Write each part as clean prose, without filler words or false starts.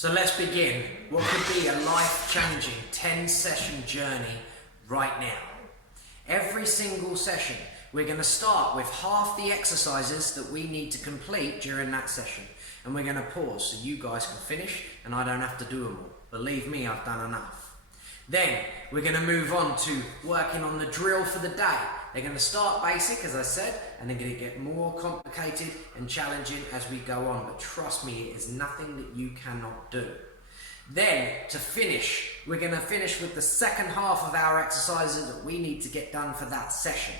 So let's begin what could be a life-changing 10-session journey right now. Every single session, we're going to start with half the exercises that we need to complete during that session. And we're going to pause so you guys can finish and I don't have to do them all. Believe me, I've done enough. Then we're going to move on to working on the drill for the day. They're going to start basic, as I said, and they're going to get more complicated and challenging as we go on. But trust me, it is nothing that you cannot do. Then, to finish, we're going to finish with the second half of our exercises that we need to get done for that session.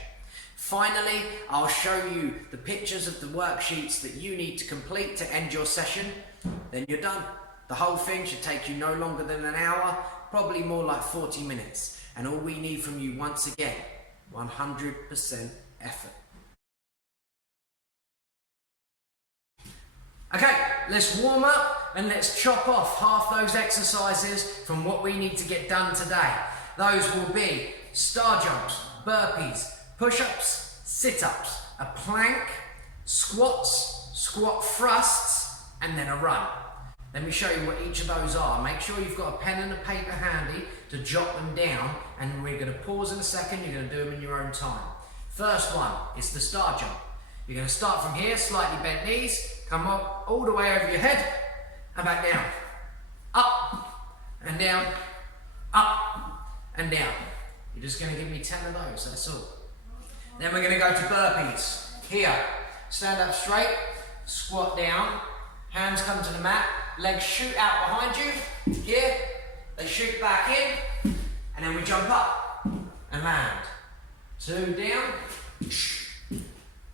Finally, I'll show you the pictures of the worksheets that you need to complete to end your session. Then you're done. The whole thing should take you no longer than an hour, probably more like 40 minutes. And all we need from you, once again, 100% effort. Okay, let's warm up and let's chop off half those exercises from what we need to get done today. Those will be star jumps, burpees, push-ups, sit-ups, a plank, squats, squat thrusts, and then a run. Let me show you what each of those are. Make sure you've got a pen and a paper handy to jot them down, and we're going to pause in a second. You're going to do them in your own time. First one is the star jump. You're going to start from here, slightly bent knees, come up all the way over your head and back down. Up and down, up and down. You're just going to give me 10 of those, that's all. Then we're going to go to burpees. Here, stand up straight, squat down, hands come to the mat, legs shoot out behind you. Here, they shoot back in, and then we jump up and land. 2 down,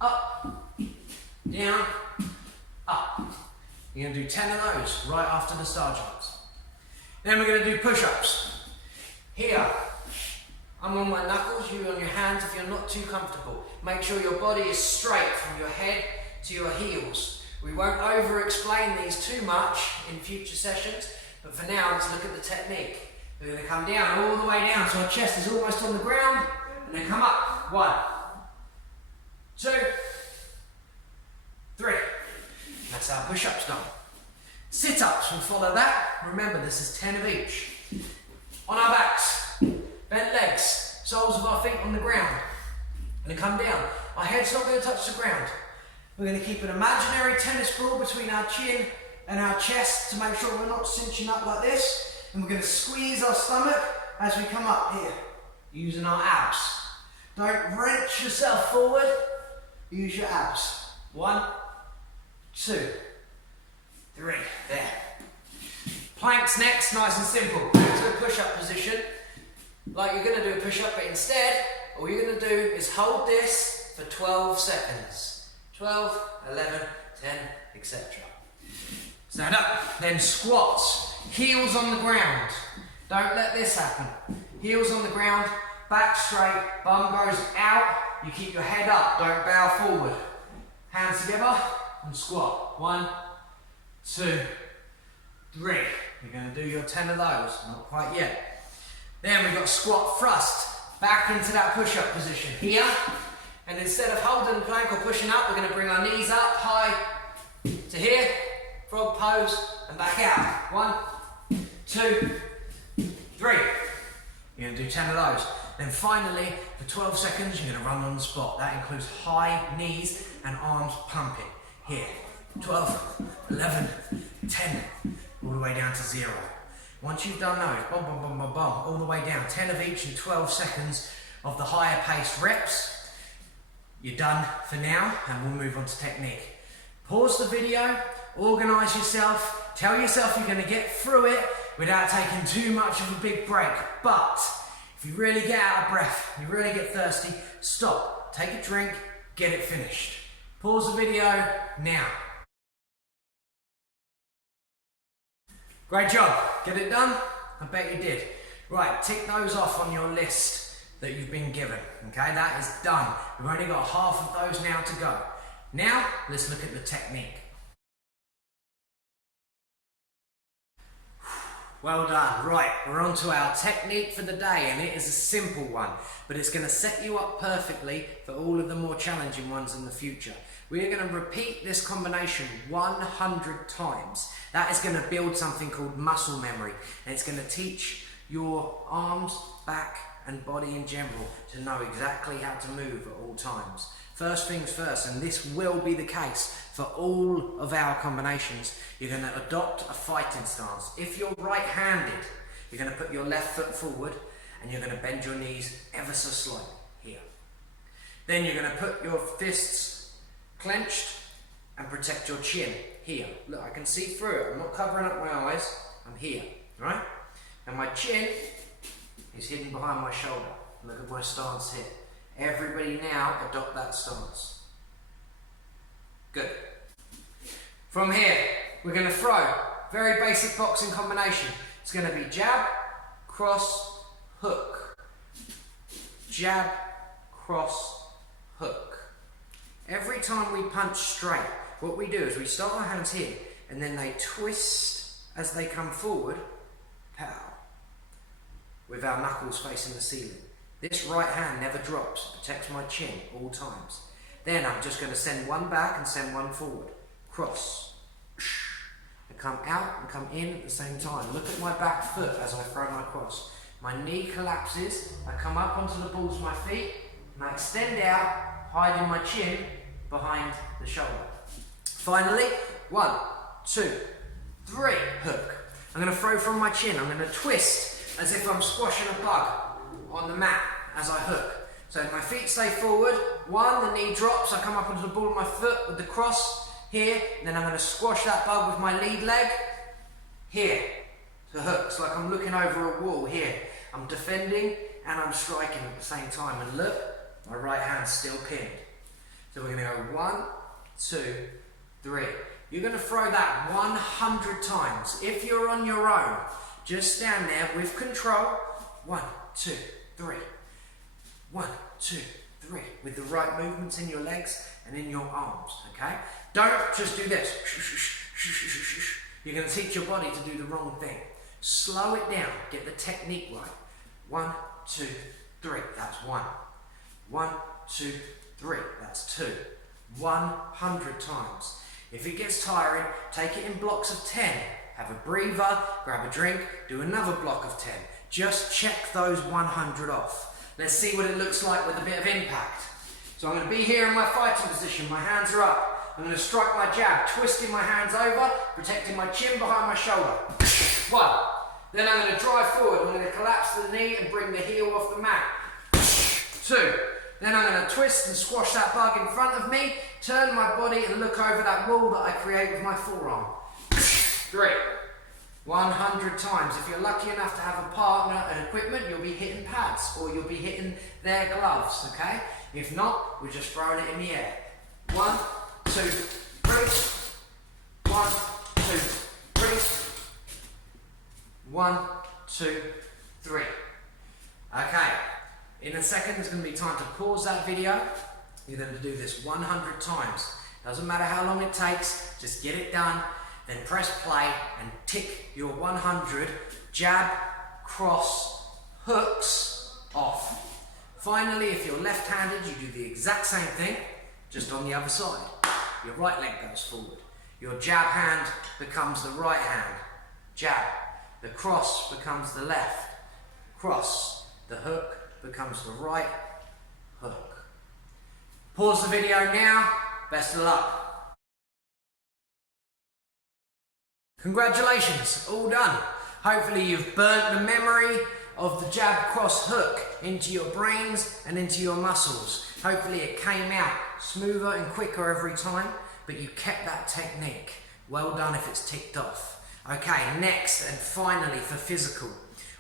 up, down, up. You're going to do 10 of those right after the star jumps. Then we're going to do push-ups. Here, I'm on my knuckles, you on your hands if you're not too comfortable. Make sure your body is straight from your head to your heels. We won't over-explain these too much in future sessions, but for now, let's look at the technique. We're going to come down all the way down so our chest is almost on the ground, and then come up. 1, 2, 3. That's our push-ups done. Sit-ups will follow that. Remember, this is 10 of each. On our backs, bent legs, soles of our feet on the ground. And then come down. Our head's not going to touch the ground. We're going to keep an imaginary tennis ball between our chin and our chest to make sure we're not cinching up like this. And we're going to squeeze our stomach as we come up here, using our abs. Don't wrench yourself forward, use your abs. 1, 2, 3, there. Planks next, nice and simple. Back to a push-up position, like you're going to do a push-up, but instead, all you're going to do is hold this for 12 seconds. 12, 11, 10, etc. Stand up, then squats, heels on the ground. Don't let this happen. Heels on the ground, back straight, bum goes out, you keep your head up, don't bow forward. Hands together and squat. 1, 2, 3. You're going to do your 10 of those, not quite yet. Then we've got squat thrust, back into that push-up position here. And instead of holding the plank or pushing up, we're going to bring our knees up high to here, frog pose, and back out. 1, 2, 3. You're going to do 10 of those. Then finally, for 12 seconds, you're going to run on the spot. That includes high knees and arms pumping. Here, 12, 11, 10, all the way down to 0. Once you've done those, bum, bum, bum, bum, bum, all the way down, 10 of each in 12 seconds of the higher paced reps, you're done for now, and we'll move on to technique. Pause the video, organise yourself, tell yourself you're going to get through it without taking too much of a big break. But if you really get out of breath, you really get thirsty, stop, take a drink, get it finished. Pause the video now. Great job, get it done? I bet you did. Right, tick those off on your list that you've been given, okay? That is done. We've only got half of those now to go. Now, let's look at the technique. Well done. Right, we're on to our technique for the day, and it is a simple one, but it's going to set you up perfectly for all of the more challenging ones in the future. We're going to repeat this combination 100 times. That is going to build something called muscle memory, and it's going to teach your arms, back and body in general to know exactly how to move at all times. First things first, and this will be the case for all of our combinations, you're going to adopt a fighting stance. If you're right-handed, you're going to put your left foot forward and you're going to bend your knees ever so slightly here. Then you're going to put your fists clenched and protect your chin here. Look, I can see through it. I'm not covering up my eyes. I'm here, right? And my chin is hidden behind my shoulder. Look at my stance here. Everybody now adopt that stance. Good. From here, we're going to throw. Very basic boxing combination. It's going to be jab, cross, hook. Jab, cross, hook. Every time we punch straight, what we do is we start our hands here and then they twist as they come forward, pow, with our knuckles facing the ceiling. This right hand never drops, it protects my chin all times. Then I'm just going to send one back and send one forward. Cross. And come out and come in at the same time. Look at my back foot as I throw my cross. My knee collapses, I come up onto the balls of my feet, and I extend out, hiding my chin behind the shoulder. Finally, 1, 2, 3, hook. I'm going to throw from my chin. I'm going to twist as if I'm squashing a bug on the mat as I hook. So my feet stay forward. 1, the knee drops. I come up onto the ball of my foot with the cross here. And then I'm going to squash that bug with my lead leg here to hook. It's like I'm looking over a wall here. I'm defending and I'm striking at the same time. And look, my right hand's still pinned. So we're going to go 1, 2, 3. You're going to throw that 100 times. If you're on your own, just stand there with control. 1, 2, 3. 1, 2, 3. With the right movements in your legs and in your arms, okay? Don't just do this. You're going to teach your body to do the wrong thing. Slow it down. Get the technique right. 1, 2, 3. That's 1. 1, 2, 3. That's 2. 100 times. If it gets tiring, take it in blocks of 10. Have a breather, grab a drink, do another block of 10. Just check those 100 off. Let's see what it looks like with a bit of impact. So I'm going to be here in my fighting position. My hands are up. I'm going to strike my jab, twisting my hands over, protecting my chin behind my shoulder. 1. Then I'm going to drive forward. I'm going to collapse the knee and bring the heel off the mat. 2. Then I'm going to twist and squash that bug in front of me, turn my body and look over that wall that I create with my forearm. 3. 100 times. If you're lucky enough to have a partner and equipment, you'll be hitting pads or you'll be hitting their gloves, okay? If not, we're just throwing it in the air. 1, 2, 3. 1, 2, 3. 1, 2, 3. Okay. In a second, there's going to be time to pause that video. You're going to do this 100 times. Doesn't matter how long it takes, just get it done. Then press play and tick your 100 jab, cross, hooks off. Finally, if you're left-handed, you do the exact same thing, just on the other side. Your right leg goes forward. Your jab hand becomes the right hand. Jab. The cross becomes the left. Cross. The hook becomes the right hook. Pause the video now. Best of luck. Congratulations, all done. Hopefully you've burnt the memory of the jab, cross, hook into your brains and into your muscles. Hopefully it came out smoother and quicker every time, but you kept that technique. Well done if it's ticked off. Okay, next and finally for physical.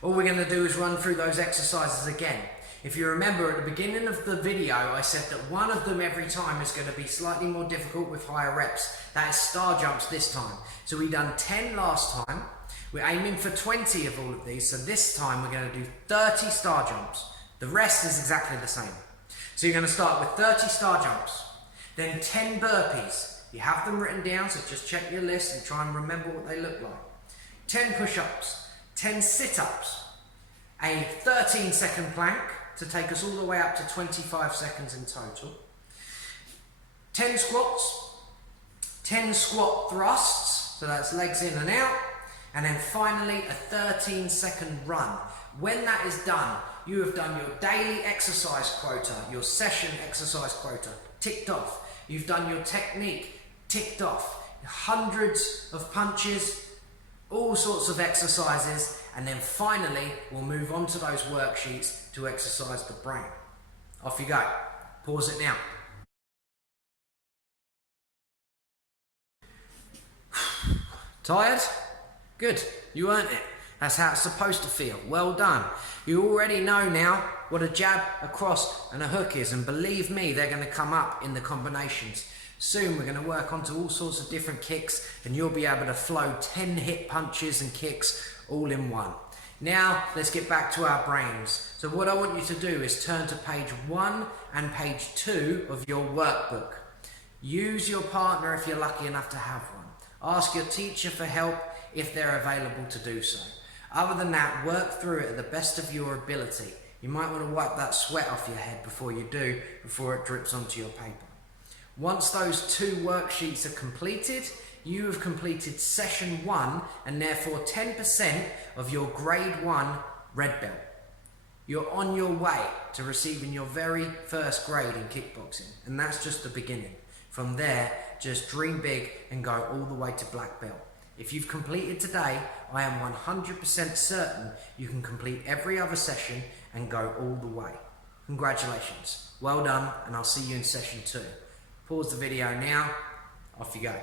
All we're going to do is run through those exercises again. If you remember at the beginning of the video, I said that one of them every time is going to be slightly more difficult with higher reps. That is star jumps this time. So we done 10 last time. We're aiming for 20 of all of these. So this time we're going to do 30 star jumps. The rest is exactly the same. So you're going to start with 30 star jumps, then 10 burpees. You have them written down, so just check your list and try and remember what they look like. 10 push-ups, 10 sit-ups, a 13-second plank to take us all the way up to 25 seconds in total, 10 squats, 10 squat thrusts, so that's legs in and out, and then finally a 13-second run. When that is done, you have done your daily exercise quota, your session exercise quota, ticked off. You've done your technique, ticked off. Hundreds of punches, all sorts of exercises, and then finally we'll move on to those worksheets to exercise the brain. Off you go. Pause it now. Tired? Good, you earned it. That's how it's supposed to feel. Well done. You already know now what a jab, a cross and a hook is, and believe me, they're going to come up in the combinations. Soon we're going to work onto all sorts of different kicks, and you'll be able to flow 10 hit punches and kicks all in one. Now let's get back to our brains. So what I want you to do is turn to page 1 and page 2 of your workbook. Use your partner if you're lucky enough to have one. Ask your teacher for help if they're available to do so. Other than that, work through it at the best of your ability. You might want to wipe that sweat off your head before you do, before it drips onto your paper. Once those 2 worksheets are completed, you have completed session 1 and therefore 10% of your grade 1 red belt. You're on your way to receiving your very first grade in kickboxing, and that's just the beginning. From there, just dream big and go all the way to black belt. If you've completed today, I am 100% certain you can complete every other session and go all the way. Congratulations. Well done, and I'll see you in session 2. Pause the video now. Off you go.